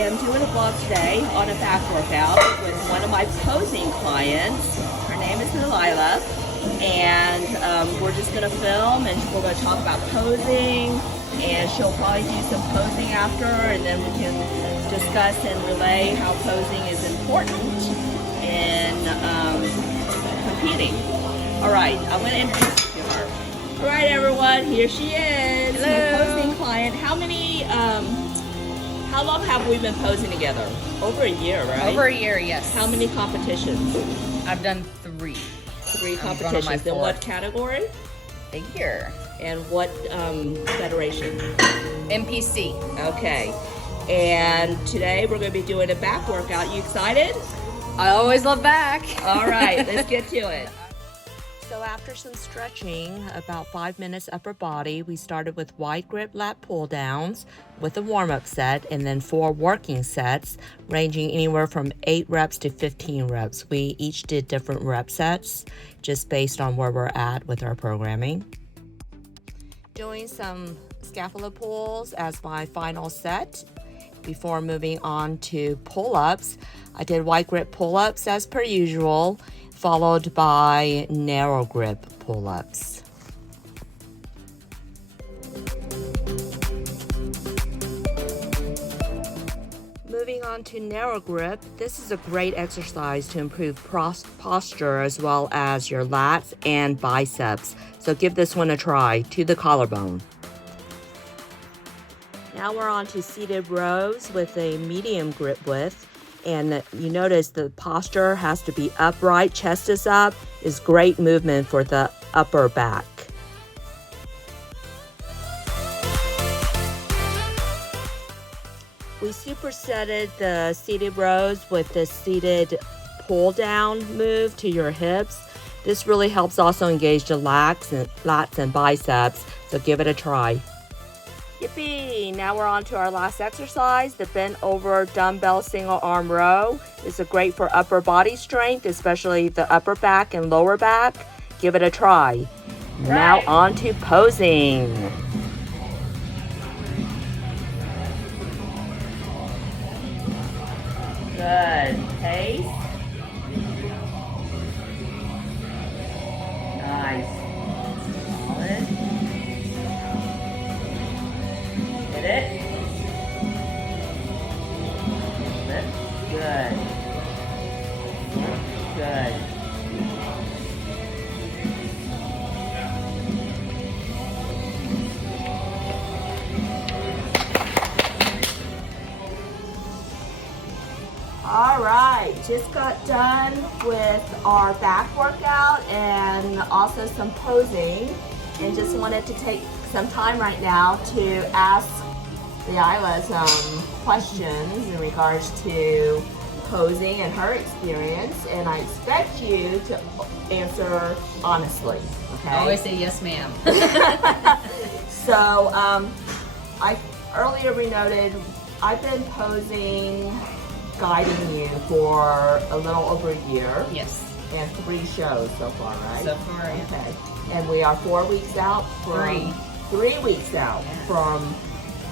am doing a vlog today on a back workout with one of my posing clients. Her name is Delilah, and we're just going to film and we're going to talk about posing, and she'll probably do some posing after, and then we can discuss and relay how posing is important in competing. All right, I'm going to introduce you to her. All right, everyone, here she is. Hello. My posing client. How long have we been posing together? Over a year, right? Over a year, yes. How many competitions? I've done 3. 3 I'm going on my competitions. In what 4th. category? Figure. And what federation? NPC. Okay. And today we're going to be doing a back workout. You excited? I always love back. All right, let's get to it. So after some stretching, about 5 minutes upper body, we started with wide grip lat pull downs with a warm-up set, and then 4 working sets ranging anywhere from 8 reps to 15 reps. We each did different rep sets just based on where we're at with our programming. Doing some scapula pulls as my final set before moving on to pull-ups. I did wide grip pull-ups as per usual, followed by narrow grip pull-ups. Moving on to narrow grip, this is a great exercise to improve posture as well as your lats and biceps. So give this one a try, to the collarbone. Now we're on to seated rows with a medium grip width. And you notice the posture has to be upright, chest is up, is great movement for the upper back. We supersetted the seated rows with the seated pull down move to your hips. This really helps also engage the lats and biceps, so give it a try. Yippee! Now we're on to our last exercise, the bent over dumbbell single arm row. It's great for upper body strength, especially the upper back and lower back. Give it a try. Right. Now on to posing. Good. Pace. Nice. Solid. Hit it. Good. Good. All right, just got done with our back workout and also some posing, and just wanted to take some time right now to ask Delilah some questions in regards to posing and her experience, and I expect you to answer honestly, okay? I always say yes, ma'am. So, I earlier we noted I've been posing, guiding you for a little over a year. Yes. And 3 shows so far, right? So far, yeah. Okay. And we are 4 weeks out from 3 weeks out from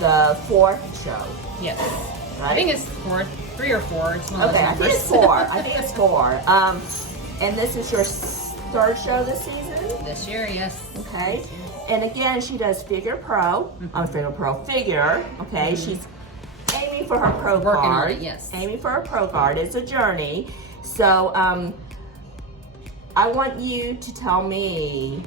the 4th show. Yes. Right? I think it's 3 or 4. It's one of Okay, those I think it's 4. I think it's 4. And this is your 3rd show this season? This year, yes. Okay. And again, she does figure, okay? She's aiming for her pro Working card. on it, yes. Aiming for her pro card. It's a journey. So I want you to tell me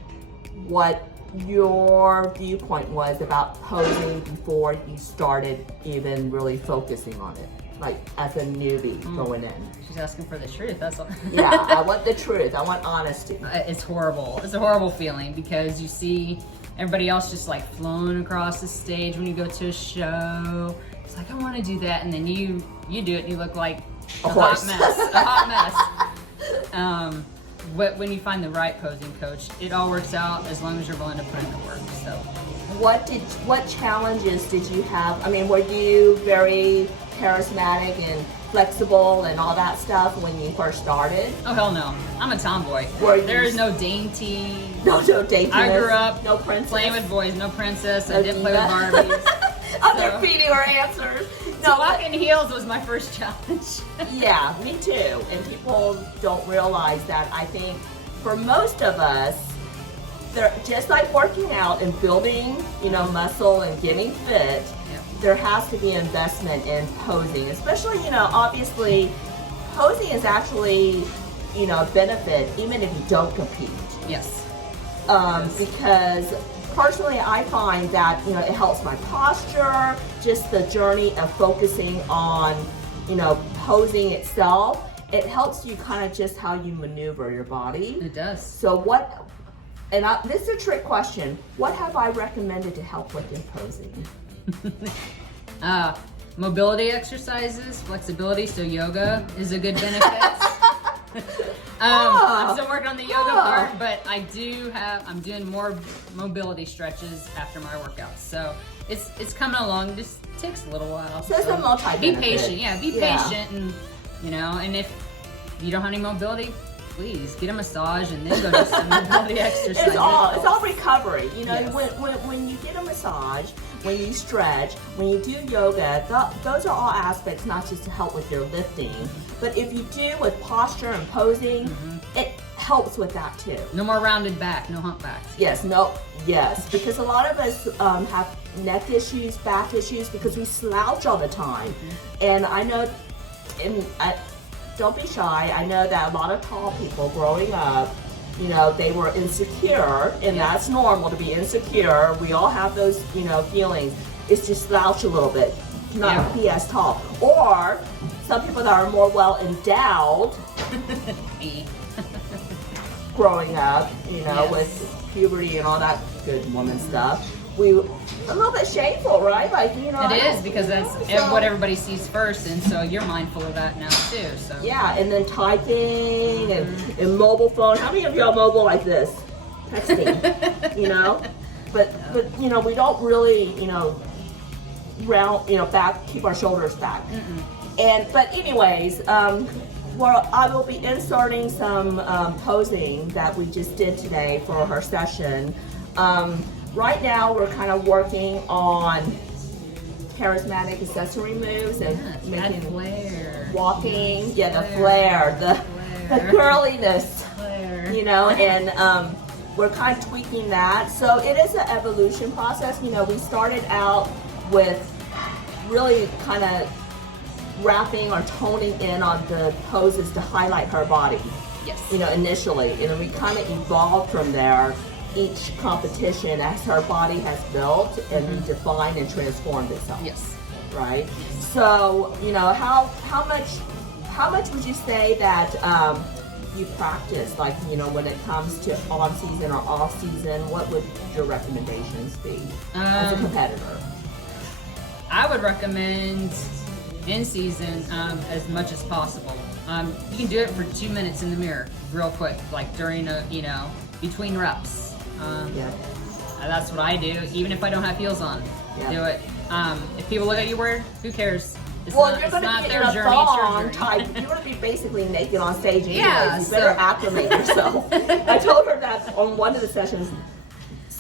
what your viewpoint was about posing before you started even really focusing on it, like as a newbie going in. She's asking for the truth. That's all. Yeah, I want the truth. I want honesty. It's horrible. It's a horrible feeling because you see everybody else just like flowing across the stage when you go to a show. It's like, I want to do that, and then you do it and you look like a hot mess. When you find the right posing coach, it all works out as long as you're willing to put in the work. So what challenges did you have? I mean, were you very charismatic and flexible and all that stuff when you first started? Oh hell no, I'm a tomboy. There is no dainty. No daintiness. I grew up no princess. playing with boys, no princess. No I didn't play with Barbies. I'm repeating our answers. No, walking heels was my first challenge. Yeah, me too. And people don't realize that. I think for most of us, they're just like working out and building, muscle and getting fit. There has to be investment in posing, especially, obviously, posing is actually, a benefit even if you don't compete. Yes. Because personally, I find that, it helps my posture, just the journey of focusing on, posing itself. It helps you kind of just how you maneuver your body. It does. So this is a trick question. What have I recommended to help with in posing? Mobility exercises, flexibility, so yoga is a good benefit. I'm still working on the yoga part, but I'm doing more mobility stretches after my workouts. So it's coming along. It just takes a little while. So it's a multi-benefit. Be patient, be patient, and and if you don't have any mobility, please get a massage and then go do some mobility exercises. It's all recovery. Yes. When you get a massage, when you stretch, when you do yoga, those are all aspects not just to help with your lifting, but if you do with posture and posing, it helps with that too. No more rounded back, no humpbacks. Yes, because a lot of us have neck issues, back issues because we slouch all the time. And I know, don't be shy. I know that a lot of tall people growing up, they were insecure, and that's normal to be insecure. We all have those, feelings. It's just slouch a little bit, not be as tall. Or some people that are more well endowed, growing up, with puberty and all that good woman stuff. A little bit shameful, right? Like, It is, because that's what everybody sees first, and so you're mindful of that now too. So yeah, and then typing and mobile phone. How many of y'all mobile like this? Texting, But we don't really, back, keep our shoulders back. But anyways, I will be inserting some posing that we just did today for her session. Right now, we're kind of working on charismatic accessory moves and making flair. Walking. Yeah, the flair, the girliness, and we're kind of tweaking that. So it is an evolution process. We started out with really kind of wrapping or toning in on the poses to highlight her body. Yes. Initially, and then we kind of evolved from there. Each competition as her body has built and defined and transformed itself. Yes. Right? So, how much would you say that you practice, like, when it comes to on season or off season? What would your recommendations be as a competitor? I would recommend in season as much as possible. You can do it for 2 minutes in the mirror real quick, like during between reps. That's what I do, even if I don't have heels on. Do it. If people look at you weird, who cares? If you're going to be in a thong type, you're going to be basically naked on stage anyways. You better acclimate yourself. I told her that on one of the sessions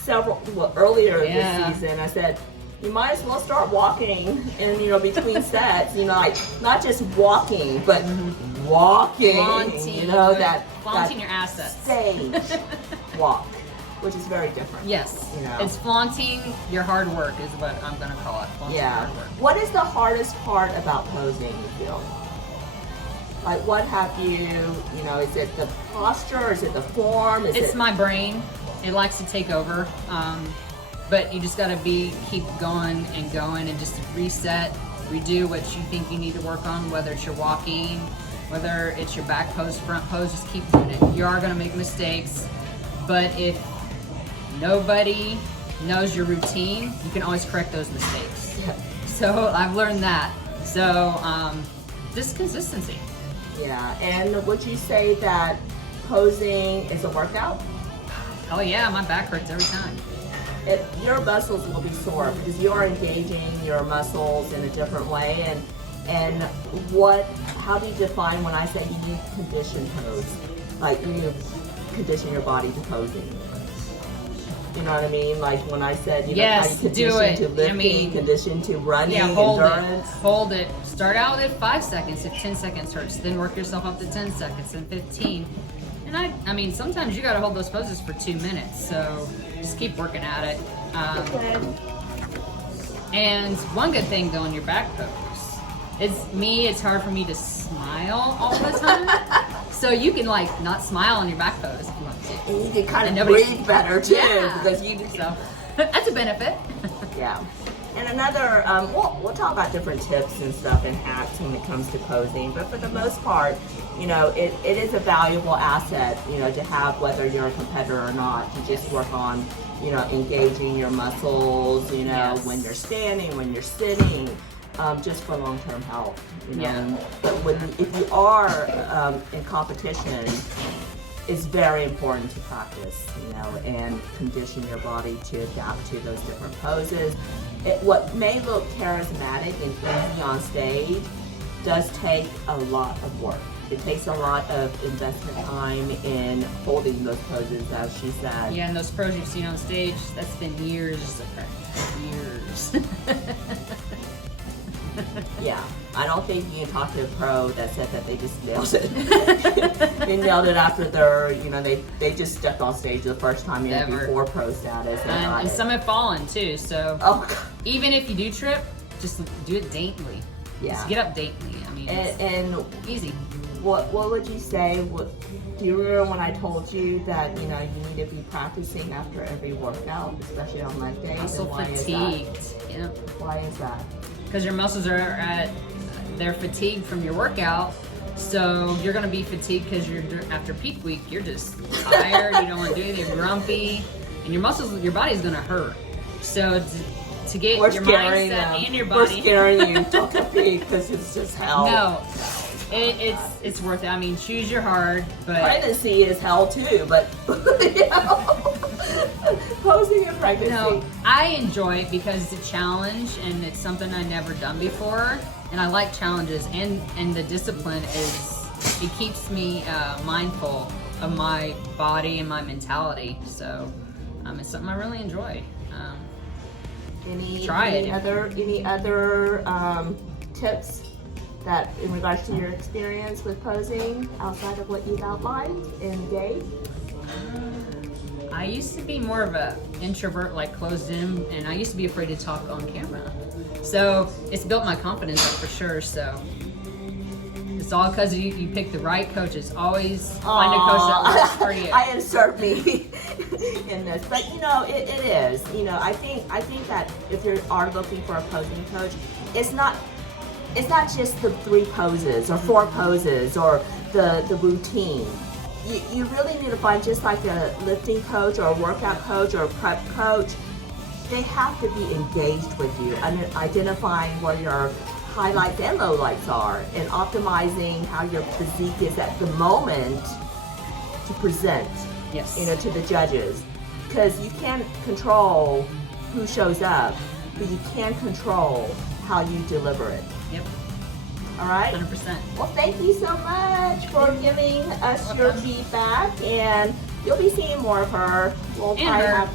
earlier this season. I said, you might as well start walking and between sets, like not just walking, but walking, flaunting your assets. Stage walk, which is very different. Yes, it's flaunting your hard work is what I'm going to call it. Flaunting your hard work. What is the hardest part about posing, you feel? Like, what have you, is it the posture, is it the form? It's my brain. It likes to take over. But you just got to keep going and just reset, redo what you think you need to work on, whether it's your walking, whether it's your back pose, front pose, just keep doing it. You are going to make mistakes, but if nobody knows your routine, you can always correct those mistakes. So I've learned that. So just consistency. Yeah, and would you say that posing is a workout? Oh yeah, my back hurts every time. Your muscles will be sore because you are engaging your muscles in a different way. And how do you define when I say you need condition pose? Like, you need to condition your body to posing. You know what I mean? Like when I said, you know, Yes, how you do condition it. to lifting, I mean, condition to running, Yeah, hold endurance. it. Hold it. Start out at 5 seconds if 10 seconds hurts. Then work yourself up to 10 seconds and 15. And I mean, sometimes you got to hold those poses for 2 minutes. So just keep working at it. And one good thing though in your back pose, it's hard for me to smile all the time. So you can like not smile on your back pose if you want to. And you can kind of breathe better too, because you. So that's a benefit. Yeah. And another, we'll talk about different tips and stuff and hacks when it comes to posing, but for the most part, you know, it is a valuable asset, you know, to have, whether you're a competitor or not, to just work on, you know, engaging your muscles, you know, when you're standing, when you're sitting, just for long-term health, you know. Yeah. But if you are in competition, it's very important to practice, you know, and condition your body to adapt to those different poses. What may look charismatic and easy on stage does take a lot of work. It takes a lot of investment time in holding those poses, as she said. Yeah, and those pros you've seen on stage, that's been years of practice. Years. Yeah, I don't think you can talk to a pro that said that they just nailed it. They nailed it after their, you know, they just stepped on stage the first time, you know, before pro status. And some have fallen too, so even if you do trip, just do it daintily. Yeah. Just get up daintily. I mean, and easy. What would you say? Do you remember when I told you that, you know, you need to be practicing after every workout, especially on leg days? Muscle fatigued. Yeah. Why is that? Because your muscles they're fatigued from your workout, so you're gonna be fatigued because after peak week, you're just tired. You don't want to do anything, grumpy, and your body's gonna hurt. So to get your mindset and your body, we're scaring you to peak because it's just hell. No. It's worth it. I mean, choose your hard, but pregnancy is hell too. But you know, posing in pregnancy. No, I enjoy it because it's a challenge and it's something I've never done before, and I like challenges. And the discipline it keeps me mindful of my body and my mentality. So it's something I really enjoy. Any other tips that in regards to your experience with posing outside of what you've outlined in Gabe? I used to be more of an introvert, like closed in, and I used to be afraid to talk on camera. So it's built my confidence up for sure. So it's all because you pick the right coaches. Always find a coach that works for you. I insert me in this, but you know it is. You know, I think that if you are looking for a posing coach, it's not just the 3 poses or 4 poses or the routine. You really need to find, just like a lifting coach or a workout coach or a prep coach, they have to be engaged with you and identifying where your highlights and lowlights are and optimizing how your physique is at the moment to present, you know, to the judges. Because you can't control who shows up, but you can control how you deliver it. Yep. All right? 100%. Well, thank you so much for giving us your feedback, and you'll be seeing more of her. We'll and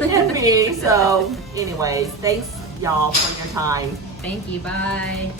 and me. So, anyways, thanks y'all for your time. Thank you. Bye.